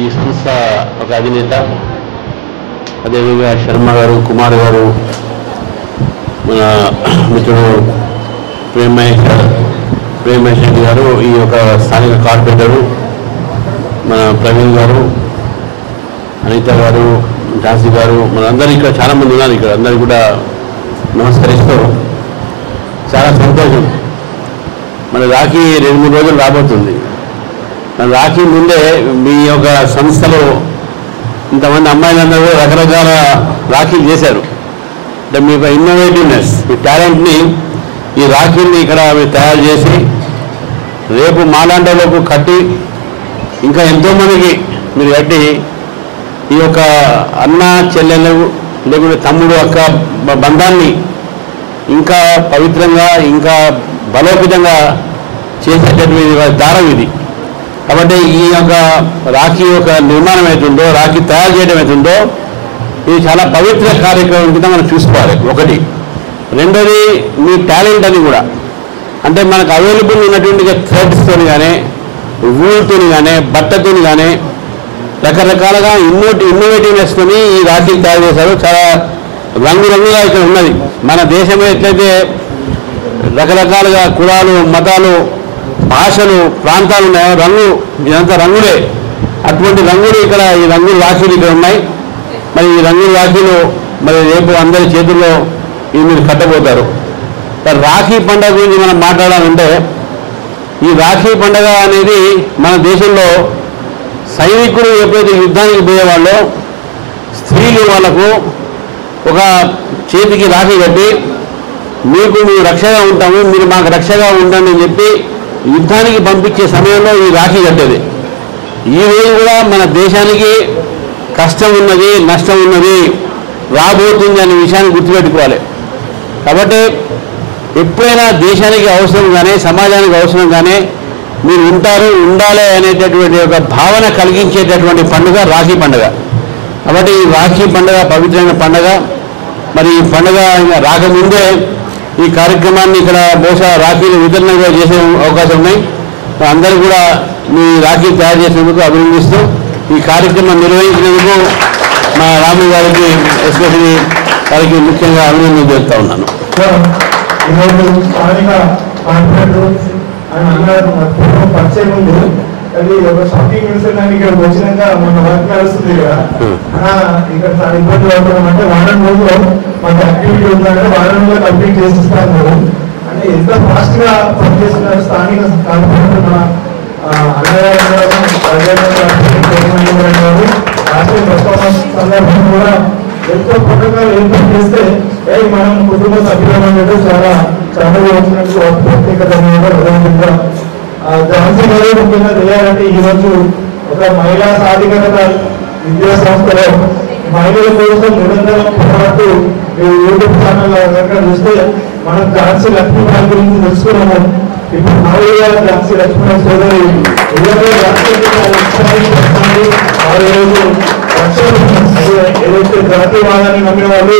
ఈ సంస్థ ఒక అధినేత అదేవిధంగా శర్మ గారు, కుమార్ గారు, మన మిత్రుడు ప్రేమేష్ రెడ్డి గారు, ఈ యొక్క స్థానిక కార్పొరేటరు మన ప్రవీణ్ గారు, అనిత గారు, ఝాన్సీ గారు, మనందరూ ఇక్కడ చాలామంది ఉన్నారు. ఇక్కడ అందరూ కూడా నమస్కరిస్తూ చాలా సంతోషం. మన రాఖీ 2-3 రోజులు రాబోతుంది. రాఖీ ముందే మీ యొక్క సంస్థలో ఇంతమంది అమ్మాయిలందరూ రకరకాల రాఖీలు చేశారు. అంటే మీ యొక్క ఇన్నోవేటివ్నెస్, మీ టాలెంట్ని ఈ రాఖీని ఇక్కడ మీరు తయారు చేసి రేపు మాలాంటలోకి కట్టి ఇంకా ఎంతోమందికి మీరు కట్టి ఈ యొక్క అన్న చెల్లెలు లేకుంటే తమ్ముడు అక్క బంధాన్ని ఇంకా పవిత్రంగా ఇంకా బలోపేతంగా చేసేటటువంటి దారం ఇది. కాబట్టి ఈ యొక్క రాఖీ యొక్క నిర్మాణం అవుతుందో, రాఖీ తయారు చేయడం అవుతుందో, ఇది చాలా పవిత్ర కార్యక్రమం కింద మనం చూసుకోవాలి. ఒకటి. రెండోది మీ టాలెంట్ అని కూడా, అంటే మనకు అవైలబుల్ ఉన్నటువంటి థ్రెడ్స్తో కానీ, వూల్తో కానీ, బట్టతో కానీ రకరకాలుగా ఇన్నోవేటివ్నెస్తో ఈ రాఖీలు తయారు చేశారు. చాలా రంగురంగుగా ఇక్కడ ఉన్నది. మన దేశంలో ఎట్లయితే రకరకాలుగా కులాలు, మతాలు, భాషలు, ప్రాంతాలు ఉన్నాయో, రంగు ఇదంతా రంగులే. అటువంటి రంగులు ఇక్కడ, ఈ రంగుల రాఖీలు ఇక్కడ ఉన్నాయి. మరి ఈ రంగుల రాఖీలు మరి రేపు అందరి చేతుల్లో ఇది మీరు కట్టబోతారు. రాఖీ పండుగ గురించి మనం మాట్లాడాలంటే, ఈ రాఖీ పండుగ అనేది మన దేశంలో సైనికులు ఎప్పుడైతే యుద్ధానికి పోయేవాళ్ళో స్త్రీలు వాళ్ళకు ఒక చేతికి రాఖీ కట్టి మీకు మేము రక్షగా ఉంటాము, మీరు మాకు రక్షగా ఉండండి అని చెప్పి యుద్ధానికి పంపించే సమయంలో ఈ రాఖీ కట్టేది. ఈ రోజు కూడా మన దేశానికి కష్టం ఉన్నది, నష్టం ఉన్నది, రాబోతుంది అనే విషయాన్ని గుర్తుపెట్టుకోవాలి. కాబట్టి ఎప్పుడైనా దేశానికి అవసరం కానీ, సమాజానికి అవసరం కానీ మీరు ఉంటారు, ఉండాలి అనేటటువంటి ఒక భావన కలిగించేటటువంటి పండుగ రాఖీ పండుగ. కాబట్టి ఈ రాఖీ పండుగ పవిత్రమైన పండుగ. మరి ఈ పండుగ రాకముందే ఈ కార్యక్రమాన్ని ఇక్కడ బహుశా రాఖీలు వితరణ కూడా చేసే అవకాశం ఉన్నాయి. అందరూ కూడా మీ రాఖీ తయారు చేసేందుకు అభినందిస్తూ ఈ కార్యక్రమం నిర్వహించినందుకు మా రాము గారికి ఎస్పెషల్లీ వారికి ముఖ్యంగా అభినందనలు తెలుపుతా ఉన్నాను. పరిచయం ఉంది, అది ఒక షాపింగ్ చేసేదానికి ఇక్కడికి వచ్చినాక మన వర్క్ నడుస్తుంది కదా, ఇక్కడ చాలా ఇబ్బంది పడుతున్నాం. అంటే వారం రోజులు మన యాక్టివిటీ ఉందంటే వారంలో కంప్లీట్ చేసిస్తాను. అంటే ఎంత ఫాస్ట్ గా పనిచేస్తున్నారు స్థానిక కార్పొరేటర్ మన రాష్ట్రీయ ప్రస్తావన సందర్భంగా కూడా ఎంతో పథకాలు ఏర్పాటు చేస్తే మనం కుటుంబ సభ్యులు అనేది చాలా వచ్చినట్టు ప్రత్యేక ధన్యవాదాలు. ఝాన్సీ గారు ముఖ్యంగా తెలియాలంటే ఈరోజు ఒక మహిళా సాధికారత విద్యా సంస్థలో మహిళల కోసం నిరంతరం పోరాడుతూ యూట్యూబ్ ఛానల్ దగ్గర చూస్తే మనం ఝాన్సీ లక్ష్మీబాయి గురించి తెలుసుకున్నాము. ఇప్పుడు మహిళ ఝాన్సీ లక్ష్మీబాయి సోదరి ఏదైతే జాతీయవాదాన్ని నమ్మిన వాళ్ళు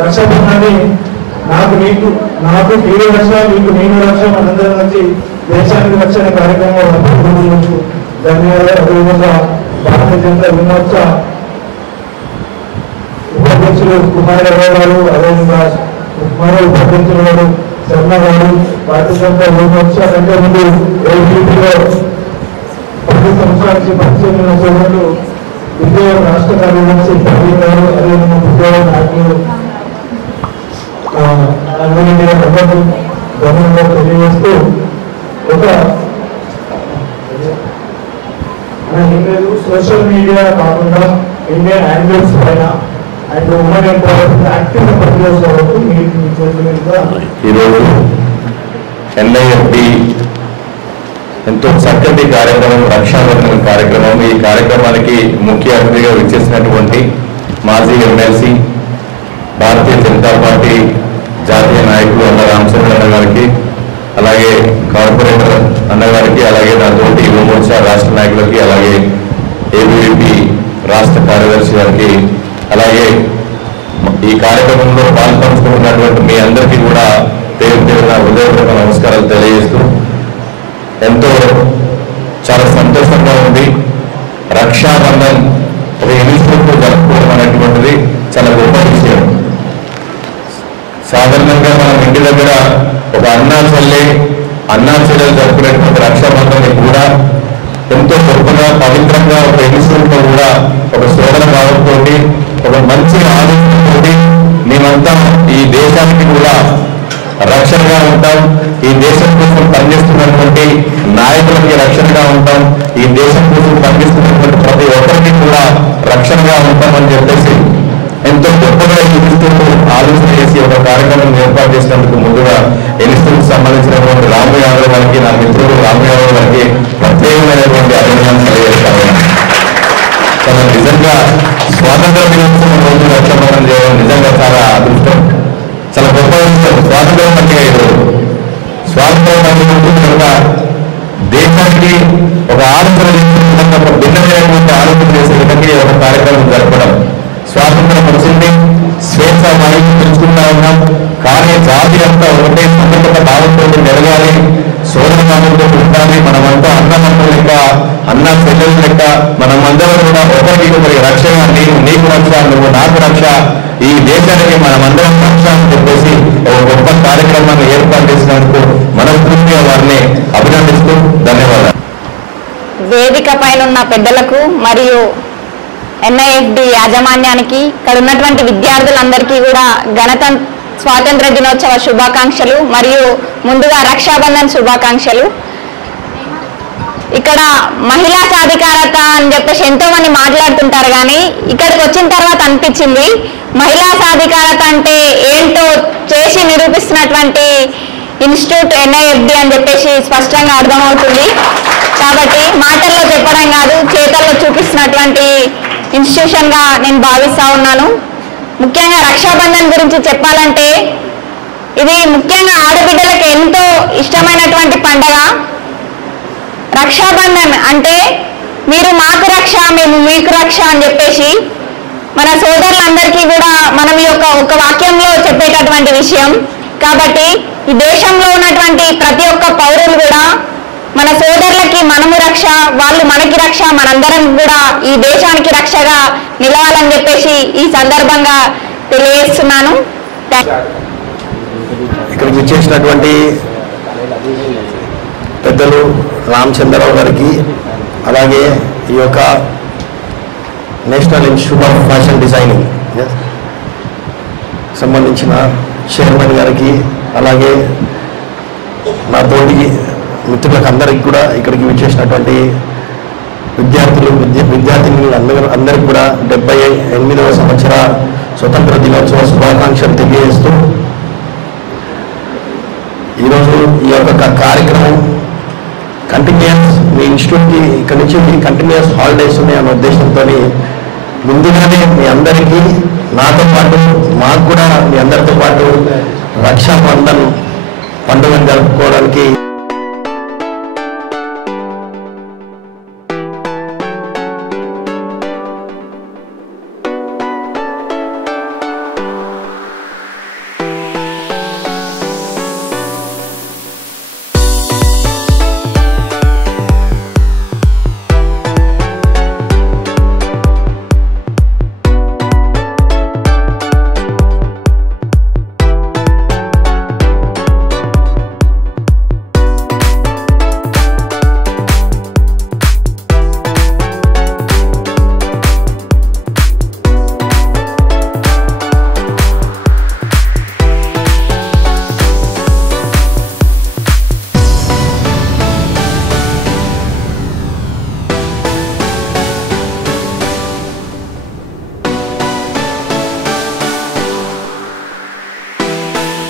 రక్షాబంధాన్ని నాకు 3 లక్షలు, మీకు 3 లక్షలు మనందరం వచ్చి దేశానికి రక్షణ కార్యక్రమం ధన్యవాదాలు. అదేవిధంగా భారతీయ జనతా విమోర్చా ఉపాధ్యక్షులు కుమారరావు గారు, అదేవిధంగా మరో ఉపాధ్యక్షులు గారు శర్మ గారు, భారతీయ జనతా విమోర్చా కంటే ముందు ఏపీలో 10 సంవత్సరాల నుంచి పరిచయం ఉన్న సోదరులు విజయవాడ రాష్ట్ర కార్యదర్శి ప్రవీణ్ గారు, అదేవిధంగా విజయవాడ నాయకులు ధన్యవాదాలు తెలియజేస్తూ ఒక సోషల్ మీడియా కాకుండా ఇండియన్ యాంగిల్స్ పైన అండ్ ఉమెన్ ఎంపవర్మెంట్ యాక్టివ్ పనిచేసే వరకు మీ చేతుల మీద ఈరోజు ఎన్ఐఎఫ్డి ఎంతో చక్కటి కార్యక్రమం, రక్షాబంధన కార్యక్రమం. ఈ కార్యక్రమానికి ముఖ్య అతిథిగా విచ్చేసినటువంటి మాజీ ఎమ్మెల్సీ, భారతీయ జనతా పార్టీ జాతీయ నాయకులు అన్న రామచంద్ర అన్న గారికి, అలాగే కార్పొరేటర్ అన్నగారికి, అలాగే నా తోటి యువమోర్చా రాష్ట్ర నాయకులకి, అలాగే ఏబీవీపీ రాష్ట్ర కార్యదర్శి గారికి, అలాగే ఈ కార్యక్రమంలో పాల్పంచుకుంటున్నటువంటి మీ అందరికీ కూడా పేరు పేరున హృదయపూర్వక నమస్కారాలు తెలియజేస్తూ, ఎంతో చాలా సంతోషంగా ఉంది. రక్షాబంధన్ ఒక ఇన్స్టిట్యూట్ జరుపుకోవడం అనేటువంటిది చాలా గొప్ప విషయం. సాధారణంగా మనం ఇంటి దగ్గర ఒక అన్నా చెల్లెలు జరుపుకునేటువంటి రక్షాబంధన్ని కూడా ఎంతో గొప్పగా, పవిత్రంగా ఒక ఇన్స్టిట్యూట్ లో కూడా ఒక సోదర భావంతో, ఒక మంచి ఆలోచనతో మేమంతా ఈ దేశానికి కూడా రక్షణగా ఉంటాం, ఈ దేశం కోసం పనిచేస్తున్నటువంటి నాయకులకి రక్షణగా ఉంటాం, ఈ దేశం కోసం పనిచేస్తున్నటువంటి ప్రతి ఒక్కరికి కూడా రక్షణగా ఉంటామని చెప్పేసి ఎంతో గొప్పగా ఈ ఇన్స్టిట్యూట్ ఆలోచన చేసి ఒక కార్యక్రమం ఏర్పాటు చేసినందుకు ముందుగా ఇన్స్టిట్యూట్ సంబంధించినటువంటి రాము యాదవ్ గారికి, నా మిత్రుడు రాము యాదవ్ గారికి ప్రత్యేకమైనటువంటి అభినందనలు తెలియజేస్తాను. చాలా నిజంగా స్వాతంత్ర దినోత్సవం రోజు రక్షాబంధన చేయడం నిజంగా చాలా అదృష్టం, చాలా గొప్ప విషయం. స్వాతంత్రం అంటే స్వాతంత్రం అంటే దేశానికి ఒక ఆలోచన చేసే విధంగా, ఒక భిన్నమైనటువంటి ఆలోచన చేసే విధంగా ఒక కార్యక్రమం జరపడం. స్వాతంత్రం వచ్చింది, స్వేచ్ఛ వాయువు తెలుసుకుంటా ఉన్నాం, కానీ జాతి అంతా ఒకటే సంబంధిత భావంతో జరగాలి, సోదర భావంతో ఉండాలి. మనమంతా అన్నమంతా లెక్క, అన్న చెల్లెలు లెక్క, మనమందరం కూడా ఒకరికి ఒకరికి రక్షగా, నీకు రక్ష, నువ్వు నాకు రక్ష, ఈ దేశానికి మనమందరం రక్ష అని చెప్పేసి ఒక గొప్ప కార్యక్రమాన్ని ఏర్పాటు చేసినందుకు మనస్ఫూర్తిగా వారిని అభినందిస్తూ ధన్యవాదాలు. వేదిక పైన ఉన్న పెద్దలకు మరియు ఎన్ఐఎఫ్డి యాజమాన్యానికి, ఇక్కడ ఉన్నటువంటి విద్యార్థులందరికీ కూడా స్వాతంత్ర దినోత్సవ శుభాకాంక్షలు మరియు ముందుగా రక్షాబంధన్ శుభాకాంక్షలు. ఇక్కడ మహిళా సాధికారత అని చెప్పేసి ఎంతో మంది మాట్లాడుతుంటారు, కానీ ఇక్కడికి వచ్చిన తర్వాత అనిపించింది మహిళా సాధికారత అంటే ఏంటో చేసి నిరూపిస్తున్నటువంటి ఇన్స్టిట్యూట్ ఎన్ఐఎఫ్డి అని చెప్పేసి స్పష్టంగా అర్థమవుతుంది. కాబట్టి మాటల్లో చెప్పడం కాదు, చేతల్లో చూపిస్తున్నటువంటి ఇన్స్టిట్యూషన్గా నేను భావిస్తా ఉన్నాను. ముఖ్యంగా రక్షాబంధన్ గురించి చెప్పాలంటే ఇది ముఖ్యంగా ఆడబిడ్డలకు ఎంతో ఇష్టమైనటువంటి పండగ. రక్షాబంధన్ అంటే మీరు మాకు రక్ష, మేము మీకు రక్ష అని చెప్పేసి మన సోదరులందరికీ కూడా మనం ఈ ఒక వాక్యంలో చెప్పేటటువంటి విషయం. కాబట్టి ఈ దేశంలో ఉన్నటువంటి ప్రతి ఒక్క పౌరులు కూడా మన సోదరులకి మనము రక్ష, వాళ్ళు మనకి రక్ష, మనందరం కూడా ఈ దేశానికి రక్షగా నిలవాలని చెప్పేసి ఈ సందర్భంగా తెలియజేస్తున్నాను. ఇక్కడికి వచ్చేసినటువంటి పెద్దలు రామచంద్రరావు గారికి, అలాగే ఈ యొక్క national institute of fashion designing సంబంధించిన చైర్మన్ గారికి, అలాగే నా తోటి మిత్రులకు అందరికి కూడా, ఇక్కడికి వచ్చేసినటువంటి విద్యార్థినులు అందరికి కూడా 78వ సంవత్సర స్వతంత్ర దినోత్సవ శుభాకాంక్షలు తెలియజేస్తూ, ఈరోజు ఈ యొక్క కార్యక్రమం కంటిన్యూస్, మీ ఇన్స్టిట్యూట్కి ఇక్కడ నుంచి కంటిన్యూస్ హాలిడేస్ ఉన్నాయన్న ఉద్దేశంతో ముందుగానే మీ అందరికీ, నాతో పాటు మాకు కూడా మీ అందరితో పాటు రక్షాబంధన్ పండుగను జరుపుకోవడానికి